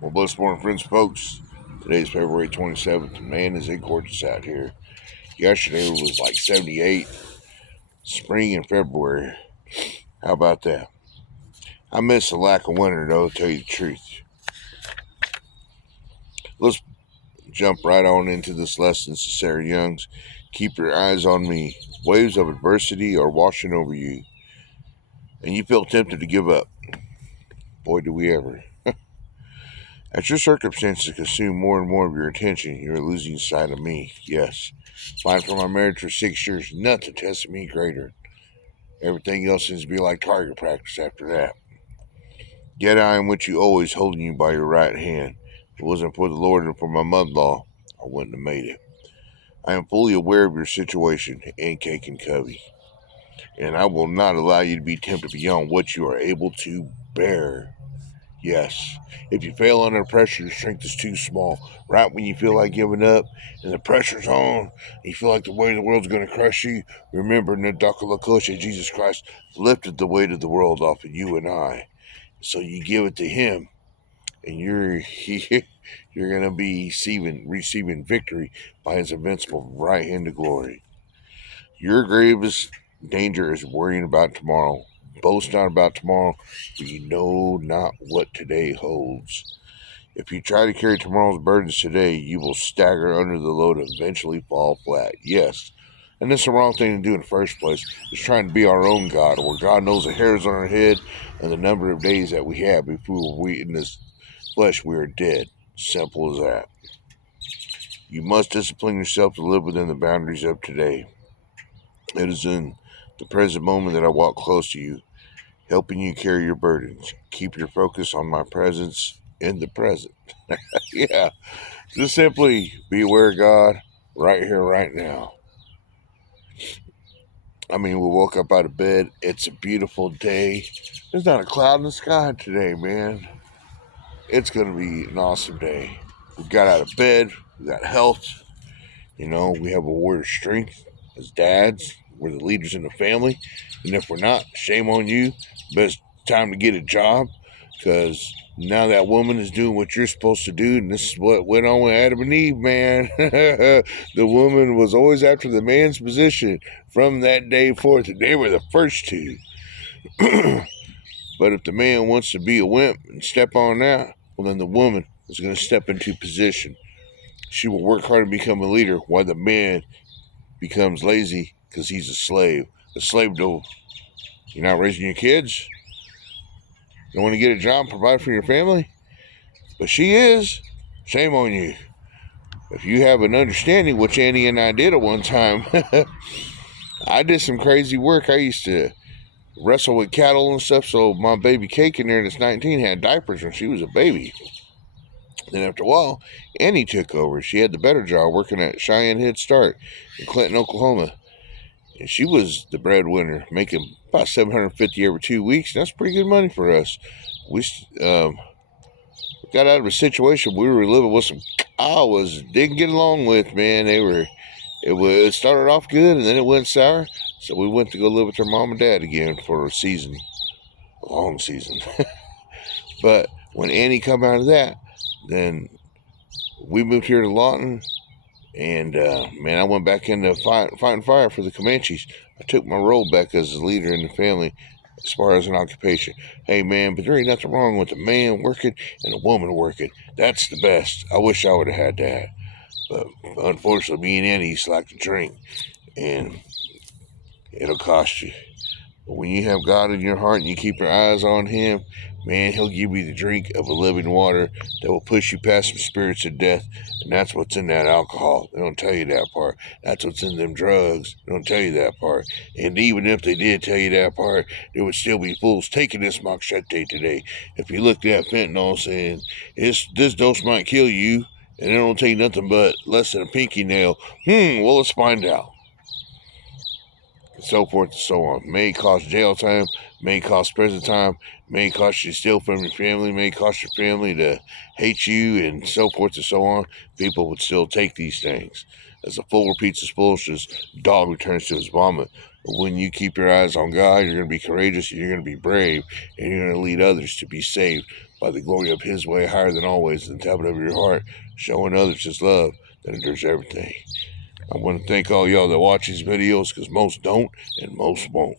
Well, blessed morning, friends, folks. Today's February 27th. Man, is it gorgeous out here. Yesterday was like 78. Spring in February. How about that? I miss the lack of winter, though, to tell you the truth. Let's jump right on into this lesson, Sarah Young's. Keep your eyes on me. Waves of adversity are washing over you, and you feel tempted to give up. Boy, do we ever. As your circumstances consume more and more of your attention, you are losing sight of me. Yes. Fine for my marriage for 6 years, nothing tested me greater. Everything else seems to be like target practice after that. Yet I am with you always, holding you by your right hand. If it wasn't for the Lord and for my mother-in-law, I wouldn't have made it. I am fully aware of your situation, and Cake and Covey, and I will not allow you to be tempted beyond what you are able to bear. Yes, if you fail under pressure, your strength is too small. Right when you feel like giving up and the pressure's on, and you feel like the weight of the world's going to crush you, remember Nadakalakusha, Jesus Christ lifted the weight of the world off of you and I. So you give it to Him, and you're going to be receiving victory by His invincible right hand of glory. Your gravest danger is worrying about tomorrow. Boast not about tomorrow, for you know not what today holds. If you try to carry tomorrow's burdens today, you will stagger under the load and eventually fall flat. Yes, and that's the wrong thing to do in the first place. It's trying to be our own God, where God knows the hairs on our head and the number of days that we have before we in this flesh we are dead. Simple as that. You must discipline yourself to live within the boundaries of today. It is in the present moment that I walk close to you, helping you carry your burdens. Keep your focus on my presence in the present. Yeah, just simply be aware of God right here, right now. I mean, we woke up out of bed. It's a beautiful day. There's not a cloud in the sky today, man. It's going to be an awesome day. We got out of bed. We got health. You know, we have a word of strength as dads. We're the leaders in the family. And if we're not, shame on you. But it's time to get a job, because now that woman is doing what you're supposed to do. And this is what went on with Adam and Eve, man. The woman was always after the man's position from that day forth. And they were the first two. But if the man wants to be a wimp and step on that, well, then the woman is going to step into position. She will work hard to become a leader, while the man becomes lazy because he's a slave. A slave to, you're not raising your kids? You want to get a job and provide for your family? But she is. Shame on you. If you have an understanding, which Annie and I did at one time, I did some crazy work. I used to wrestle with cattle and stuff, so my baby Cake in there that's 19 had diapers when she was a baby. Then after a while, Annie took over. She had the better job working at Cheyenne Head Start in Clinton, Oklahoma. And she was the breadwinner, making about $750 every 2 weeks. That's pretty good money for us. We got out of a situation we were living with some cows didn't get along with, man. It started off good and then it went sour. So we went to go live with her mom and dad again for a season, a long season. But when Annie come out of that, then we moved here to Lawton. And, man, I went back into fighting fire for the Comanches. I took my role back as a leader in the family as far as an occupation. Hey, man, but there ain't nothing wrong with a man working and a woman working. That's the best. I wish I would have had that. But unfortunately, me and Annie used to like to drink, and it'll cost you. But when you have God in your heart and you keep your eyes on Him, man, He'll give you the drink of a living water that will push you past some spirits of death. And that's what's in that alcohol. They don't tell you that part. That's what's in them drugs. They don't tell you that part. And even if they did tell you that part, there would still be fools taking this machete today. If you looked at fentanyl saying, this dose might kill you, and it don't take nothing but less than a pinky nail, well, let's find out. And so forth and so on. May cost jail time, may cost prison time, may cost you to steal from your family, may cost your family to hate you, and so forth and so on. People would still take these things. As a fool repeats his foolishness, dog returns to his vomit. But when you keep your eyes on God, you're going to be courageous, and you're going to be brave, and you're going to lead others to be saved by the glory of his way higher than always in the tablet of your heart, showing others his love that endures everything. I want to thank all y'all that watch these videos, because most don't and most won't.